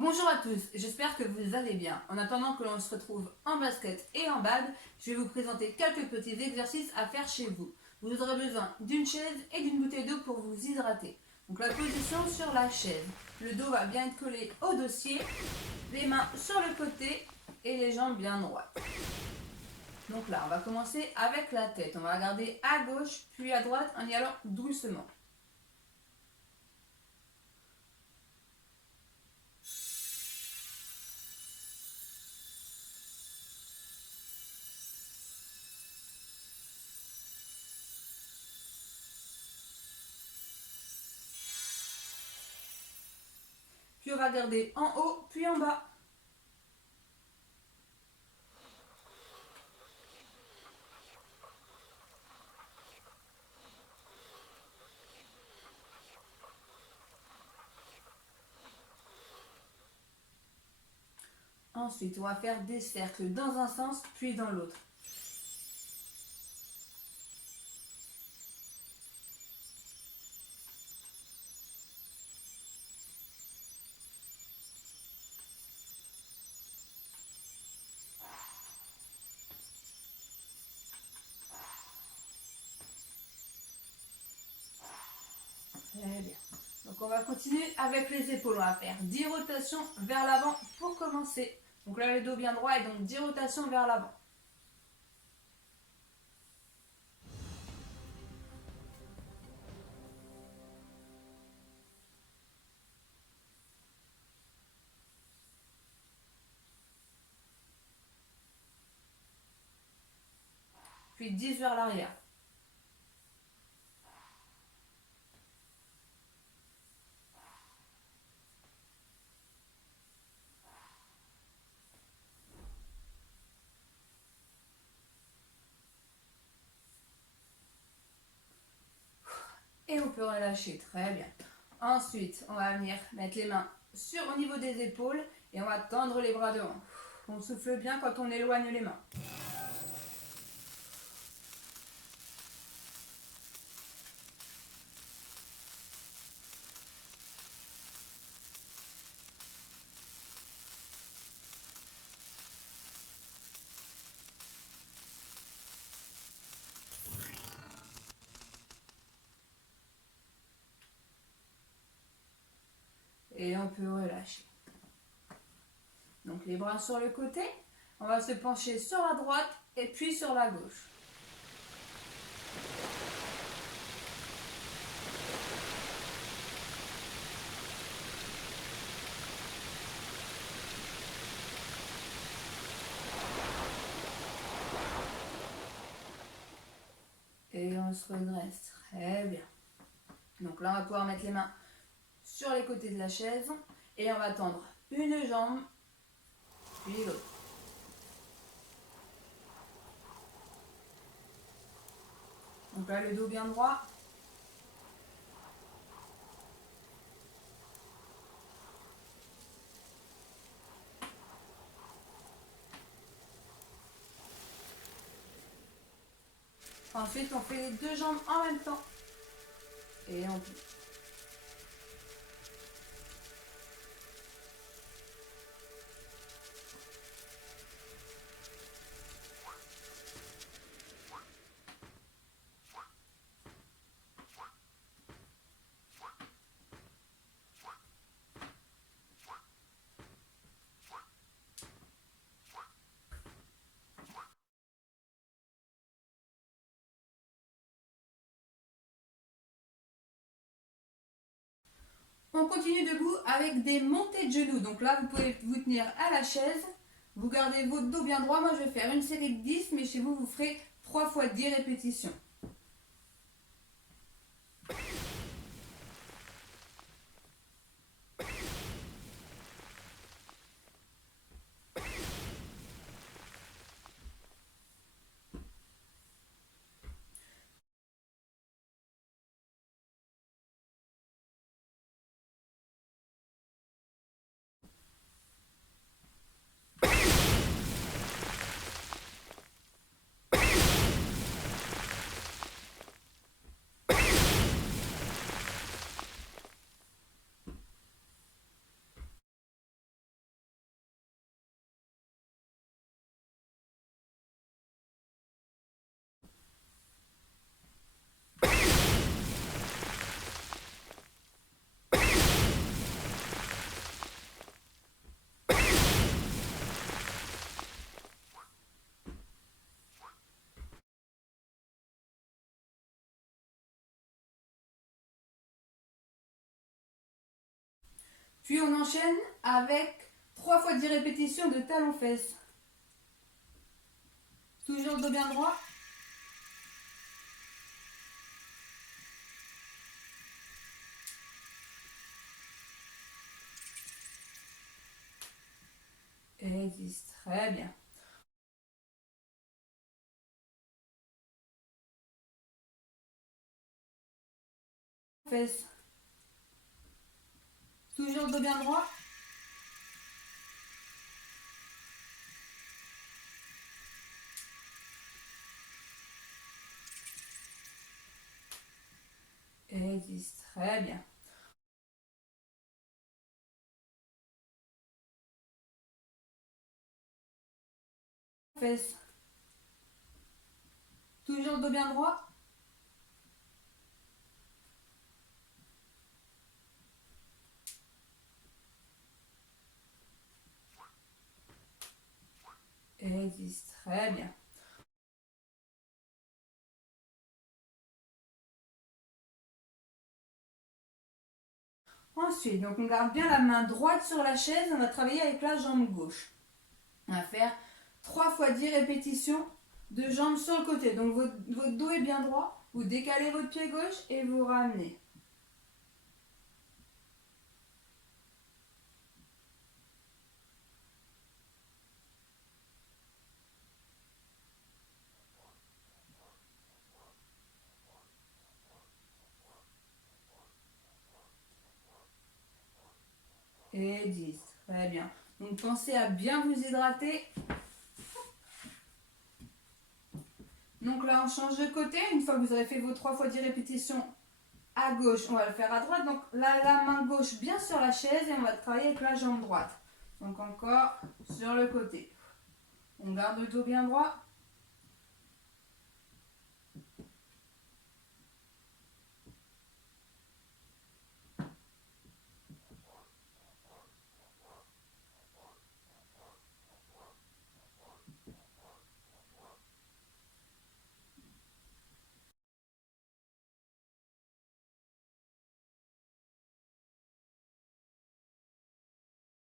Bonjour à tous, j'espère que vous allez bien. En attendant que l'on se retrouve en basket et en bad, je vais vous présenter quelques petits exercices à faire chez vous. Vous aurez besoin d'une chaise et d'une bouteille d'eau pour vous hydrater. Donc la position sur la chaise. Le dos va bien être collé au dossier, les mains sur le côté et les jambes bien droites. Donc là, on va commencer avec la tête. On va regarder à gauche puis à droite en y allant doucement. Puis on va regarder en haut puis en bas. Ensuite, on va faire des cercles dans un sens puis dans l'autre. Très bien. Donc on va continuer avec les épaules. On va faire 10 rotations vers l'avant pour commencer. Donc là le dos bien droit et donc 10 rotations vers l'avant. Puis 10 vers l'arrière. Et on peut relâcher, très bien. Ensuite, on va venir mettre les mains au niveau des épaules et on va tendre les bras devant. On souffle bien quand on éloigne les mains. Et on peut relâcher. Donc les bras sur le côté, on va se pencher sur la droite et puis sur la gauche. Et on se redresse, très bien. Donc là on va pouvoir mettre les mains sur les côtés de la chaise et on va tendre une jambe puis l'autre. Donc là le dos bien droit. Ensuite on fait les deux jambes en même temps et on plie. On continue debout avec des montées de genoux. Donc là, vous pouvez vous tenir à la chaise. Vous gardez votre dos bien droit. Moi, je vais faire une série de 10, mais chez vous, vous ferez 3 fois 10 répétitions. Puis on enchaîne avec 3 fois 10 répétitions de talons-fesses. Toujours le dos bien droit. Et 10, très bien. Fesses. Toujours le dos bien droit. Et 10, très bien. Fesses. Toujours le dos bien droit. Et 10, très bien. Ensuite, donc on garde bien la main droite sur la chaise, on va travailler avec la jambe gauche. On va faire 3 fois 10 répétitions de jambes sur le côté. Donc votre dos est bien droit, vous décalez votre pied gauche et vous ramenez. Et 10, très bien. Donc pensez à bien vous hydrater. Donc là on change de côté, une fois que vous aurez fait vos 3 fois 10 répétitions à gauche, on va le faire à droite. Donc là la main gauche bien sur la chaise et on va travailler avec la jambe droite. Donc encore sur le côté. On garde le dos bien droit.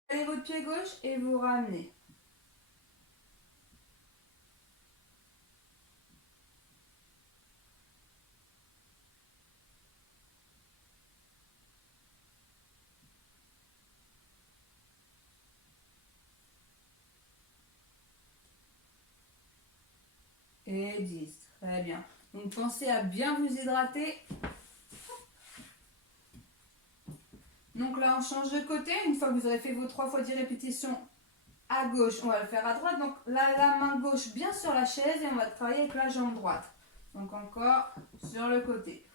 Allez votre pied gauche et vous ramenez. Et 10, très bien. Donc pensez à bien vous hydrater. Donc là on change de côté, une fois que vous aurez fait vos 3 fois 10 répétitions à gauche, on va le faire à droite. Donc là la main gauche bien sur la chaise et on va travailler avec la jambe droite. Donc encore sur le côté.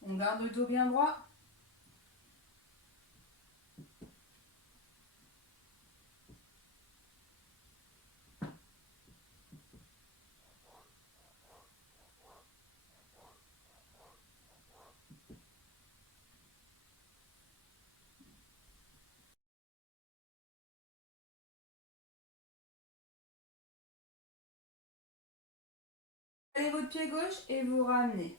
On garde le dos bien droit. Allez votre pied gauche et vous ramenez.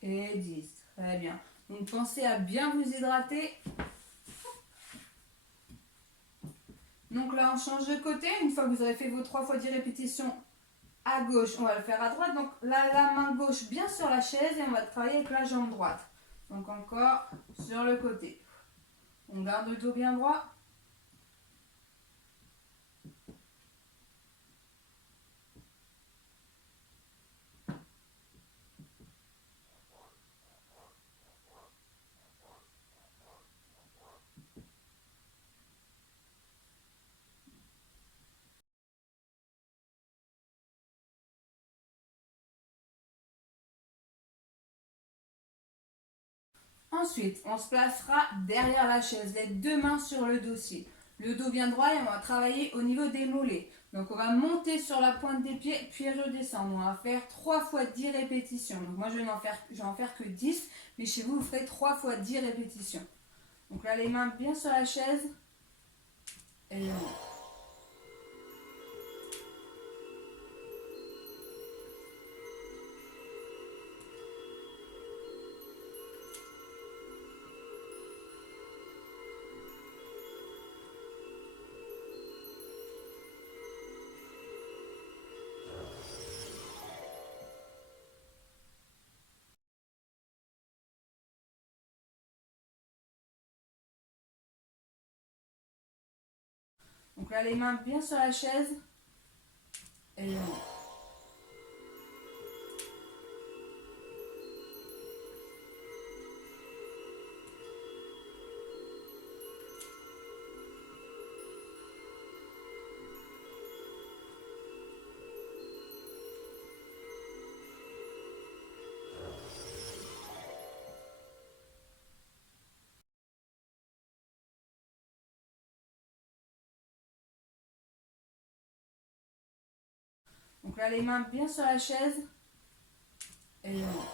Et 10, très bien. Donc pensez à bien vous hydrater. Donc là on change de côté, une fois que vous aurez fait vos 3 fois 10 répétitions à gauche, on va le faire à droite. Donc là la main gauche bien sur la chaise et on va travailler avec la jambe droite. Donc encore sur le côté. On garde le dos bien droit. Ensuite, on se placera derrière la chaise, les 2 mains sur le dossier. Le dos bien droit et on va travailler au niveau des mollets. Donc on va monter sur la pointe des pieds, puis redescendre. On va faire 3 fois 10 répétitions. Donc moi je vais en faire que 10, mais chez vous, vous ferez 3 fois 10 répétitions. Donc là, les mains bien sur la chaise. Et on monte. Donc là, les mains bien sur la chaise. Et on monte. Donc là, les mains bien sur la chaise. Et on monte.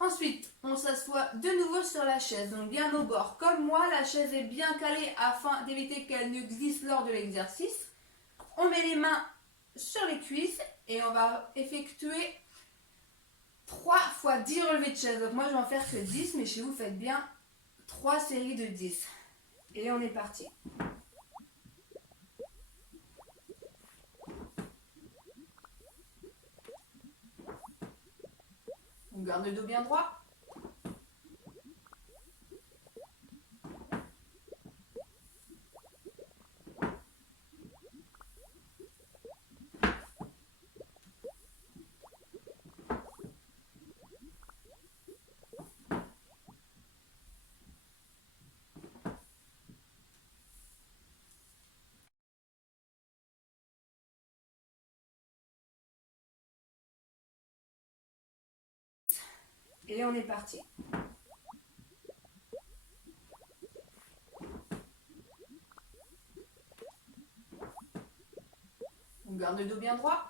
Ensuite, on s'assoit de nouveau sur la chaise, donc bien au bord. Comme moi, la chaise est bien calée afin d'éviter qu'elle ne glisse lors de l'exercice. On met les mains sur les cuisses et on va effectuer 3 fois 10 relevés de chaise. Donc moi, je vais en faire que 10, mais chez vous, faites bien 3 séries de 10. Et on est parti. On garde le dos bien droit. Et on est parti. On garde le dos bien droit.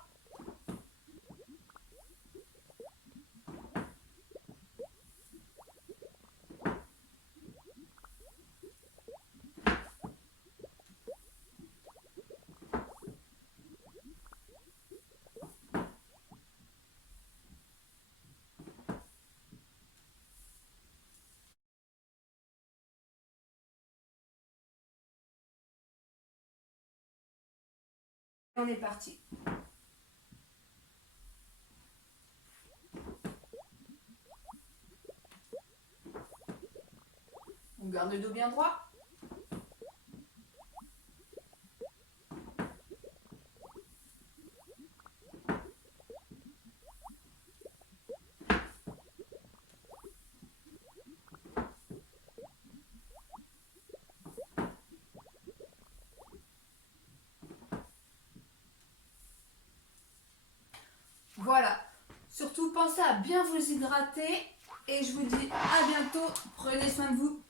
Et on est parti. On garde le dos bien droit. Voilà. Surtout, pensez à bien vous hydrater. Et je vous dis à bientôt. Prenez soin de vous.